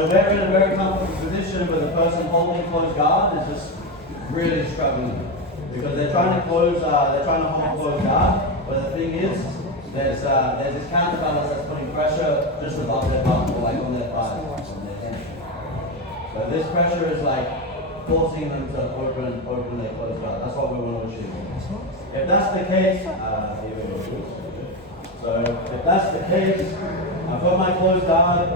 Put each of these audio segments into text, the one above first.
So we're in a very comfortable position where the person holding closed guard is just really struggling because they're trying to hold closed guard, but the thing is, there's this counterbalance that's putting pressure just above their bum, or like on their thighs, on their tension. So this pressure is like forcing them to open their closed guard. That's what we want to achieve. If that's the case, so if that's the case, I've got my closed guard.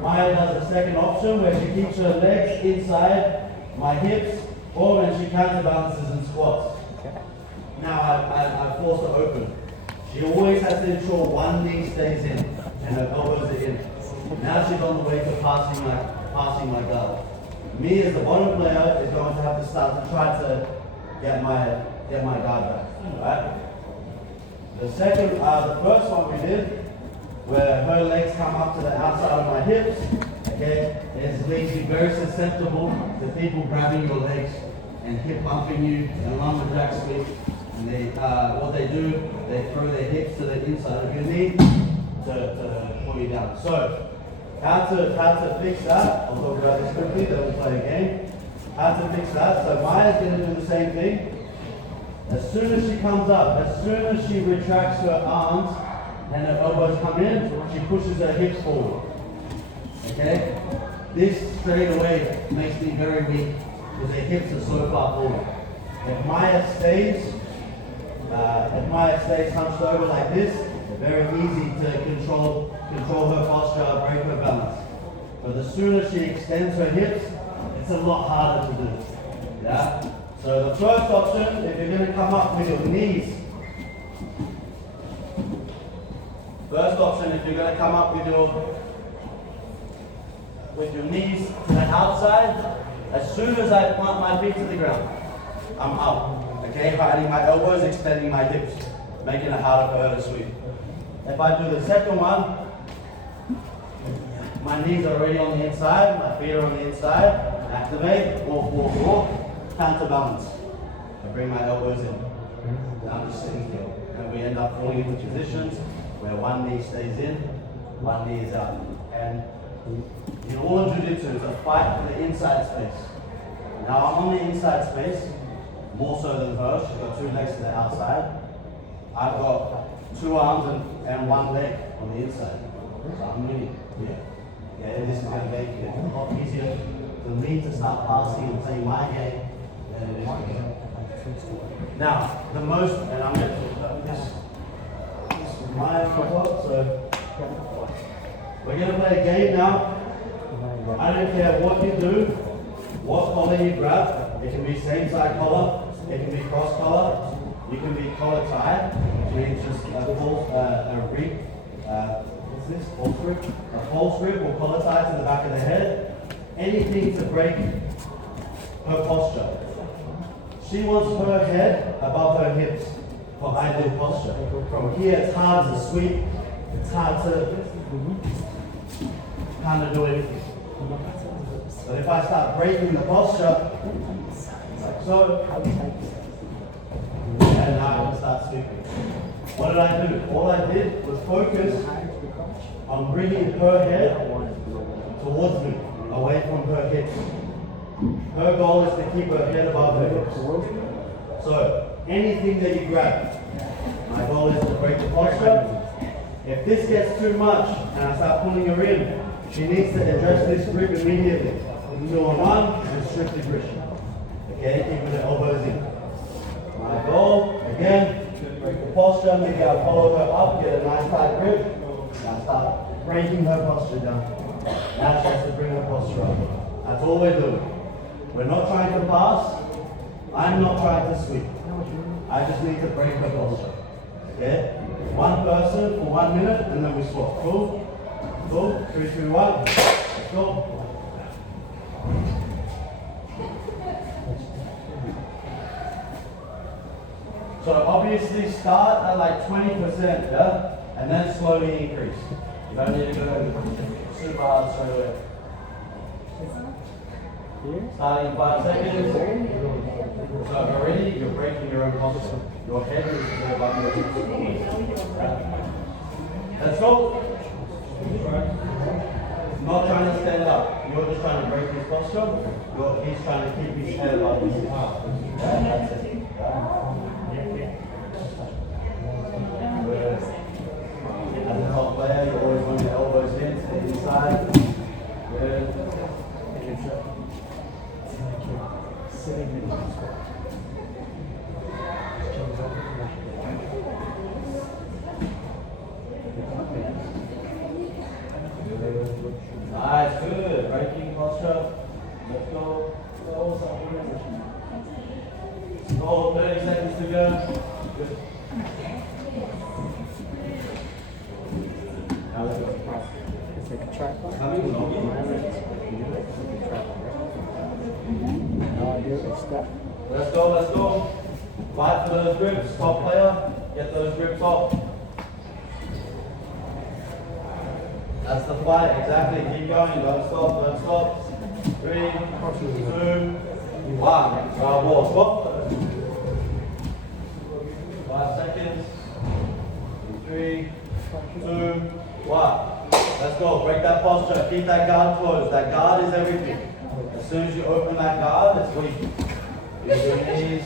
Maya does a second option where she keeps her legs inside my hips, or when she counterbalances and squats. Now I force her open. She always has to ensure one knee stays in and her elbows are in. Now she's on the way to passing my guard. Me as the bottom player is going to have to start to try to get my guard back. Right? The first one we did, where her legs come up to the outside of my hips, okay, is makes you very susceptible to people grabbing your legs and hip bumping you and lumberjack sweep. And what they do, they throw their hips to the inside of your knee to pull you down. So, how to fix that? I'll talk about this quickly, then we'll play a game. How to fix that? So Maya's going to do the same thing. As soon as she comes up, as soon as she retracts her arms and her elbows come in, she pushes her hips forward. Okay? This straight away makes me very weak because her hips are so far forward. If Maya stays hunched over like this, very easy to control her posture, break her balance. But as soon as she extends her hips, it's a lot harder to do. Yeah? So the first option, if you're going to come up with your knees, knees to the outside, as soon as I plant my feet to the ground, I'm up. Okay, hiding my elbows, extending my hips, making it harder for her to sweep. If I do the second one, my knees are already on the inside, my feet are on the inside, activate, walk, counterbalance. I bring my elbows in. I'm just sitting here. And we end up falling into positions where one knee stays in, one knee is out. And in all of jiu-jitsu, it's a fight for the inside space. Now I'm on the inside space, more so than her. She's got two legs to the outside. I've got two arms and one leg on the inside. So I'm really here. Okay, this is going to make it a lot easier for me to start passing and playing my game than it is for her. Now, and I'm going to talk about this is my report, so we're going to play a game now. I don't care what you do, what collar you grab. It can be same side collar, it can be cross collar, you can be collar tie, which means just a rig, what's this, false grip? A false grip or collar tie to the back of the head. Anything to break her posture. She wants her head above her hips for ideal posture. From here it's hard to sweep, it's hard to kind of do anything. But if I start breaking the posture, like so, and now I can start sweeping. What did I do? All I did was focus on bringing her head towards me, away from her hips. Her goal is to keep her head above her hips. So, anything that you grab, my goal is to break the posture. If this gets too much and I start pulling her in, she needs to address this grip immediately. 2-on-1 and strictly grip. Okay, keeping the elbows in. My goal, again, break the posture, maybe I'll follow her up, get a nice tight grip, and I'll start breaking her posture down. Now she has to bring her posture up. That's all we're doing. We're not trying to pass, I'm not trying to sweep. I just need to break her posture. Okay? One person for 1 minute and then we swap. Cool? Cool? 3, 2, 1. Let's go. So obviously start at like 20%, yeah? And then slowly increase. You don't need to go super hard straight away. Starting in 5 seconds. So already you're breaking your own posture. Your head is above your hips. Let's go. not trying to stand up. You're just trying to break his posture. He's trying to keep his head above his heart. That's it. As a top player, you always want your elbows in to the inside. Good. Nice, good. Breaking posture. Let's go. Hold 30 seconds to go. Good. Now let's go. It's like a tripod. No idea what's that. Let's go, let's go. Fight for those grips. Top player, get those grips off. That's the fight, exactly. Keep going, don't stop, don't stop. 3, 2, 1. Ball, stop. 5 seconds. 3, 2, 1. Let's go, break that posture, keep that guard closed. That guard is everything. As soon as you open that guard, it's weak. Use your knees.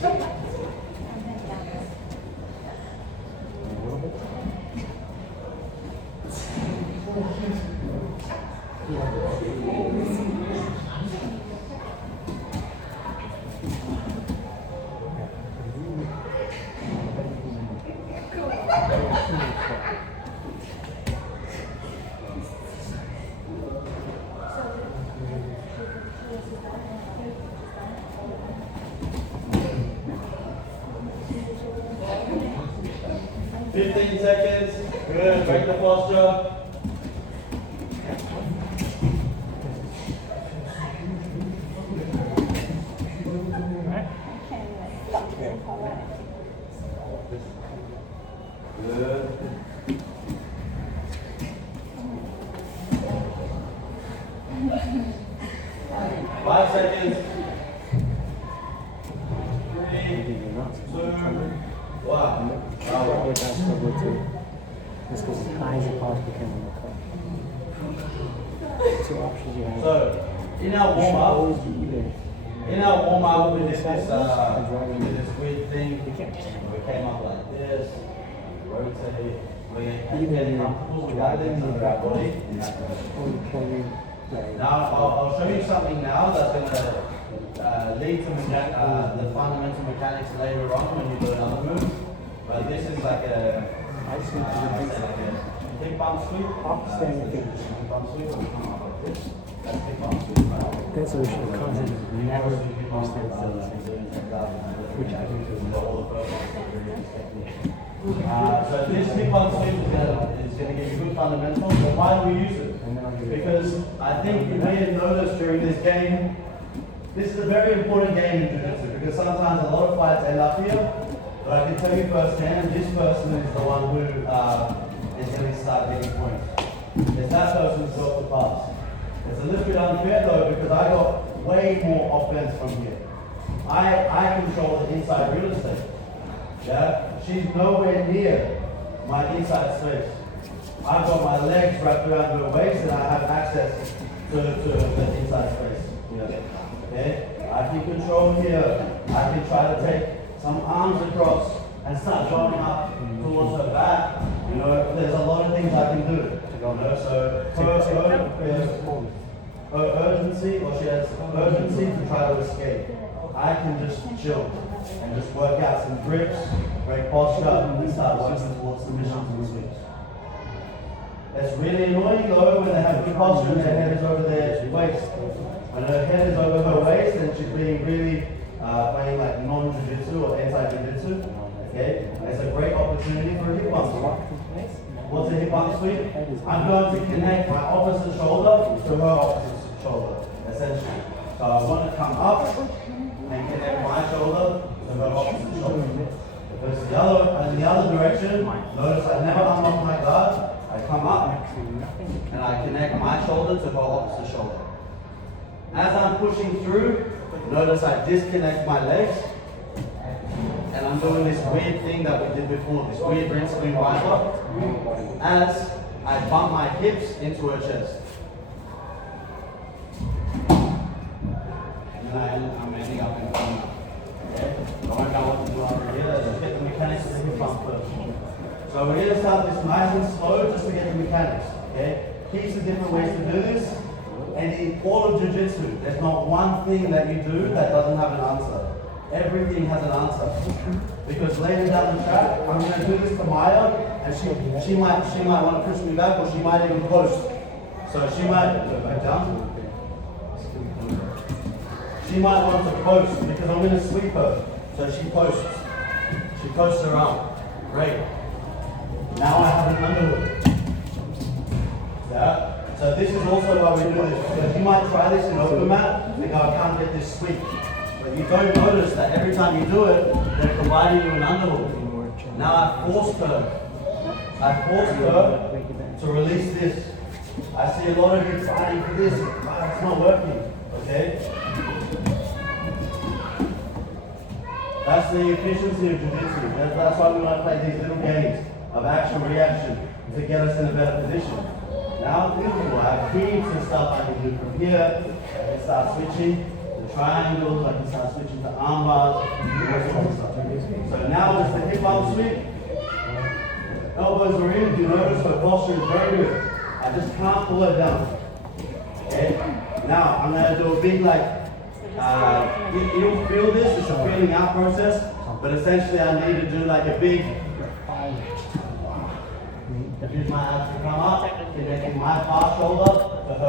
Seconds. Good. Break the posture. Good. 5 seconds. 3, 2, 1. Let's go as high as you possibly can on the car. 2 options you have. So, in our warm up, we did this weird thing. We came up like this, rotate, we get comfortable with that in our body. Now, I'll show you something now that's going to lead to the fundamental mechanics later on when you do another move. But this is like a hip bump sweep. Hip bump sweep. That's hip bump sweep. That's what we should have considered. Never understand which I think is so this hip bump sweep is going to give you good fundamentals. But why do we use it? Because I think you may have noticed during this game, this is a very important game in Jiu-Jitsu because sometimes a lot of fights end up here. But I can tell you firsthand, this person is the one who is going to start getting points. It's that person's got the pass. It's a little bit unfair though because I got way more offense from here. I control the inside real estate. Yeah, she's nowhere near my inside space. I've got my legs wrapped around her waist and I have access to the inside space. Yeah. Okay, I can control here. I can try to take some arms across and start going up towards her back. You know, there's a lot of things I can do. You know, so her urgency, or she has urgency to try to escape. I can just chill and just work out some grips, break posture, and start working towards submission to the switch. It's really annoying though when they have good posture and their head is over their waist. When her head is over her waist and she's being really playing like non-jiu-jitsu or anti-jiu-jitsu, okay? It's a great opportunity for a hip bump sweep. What's a hip bump sweep? I'm going to connect my opposite shoulder to her opposite shoulder, essentially. So I want to come up and connect my shoulder to her opposite shoulder. If it's in the other direction, notice I never unlock my guard. I come up and I connect my shoulder to her opposite shoulder. As I'm pushing through, notice I disconnect my legs and I'm doing this weird thing that we did before, this weird rinse clean wipe up, as I bump my hips into her chest. So we're going to start this nice and slow just to get the mechanics. Okay? Heaps of different ways to do this. And in all of jiu-jitsu, there's not one thing that you do that doesn't have an answer. Everything has an answer. Because later down the track, I'm going to do this to Maya, and she might want to push me back, or she might even post. So she might go back down. She might want to post because I'm going to sweep her. So she posts. She posts her arm. Great. Now I have an underhook. Yeah. So this is also why we do this. Because you might try this in open mat and go, I can't get this sweep. But you don't notice that every time you do it, they're providing you an underhook. Now I forced her. I forced her to release this. I see a lot of you trying for this. It's not working. Okay? That's the efficiency of jiu-jitsu. That's why we want to play these little games of action-reaction to get us in a better position. Now, beautiful. I have heaps of stuff I can do from here. I can start switching to triangles. I can start switching to arm bars. All sorts of stuff. So now it's the hip bump sweep. Elbows are in. You notice my posture is very good. I just can't pull it down. Okay? Now, I'm going to do a big, you don't feel this, it's a feeling out process, but essentially I need to do like a big, use my abs to come up, connecting my far shoulder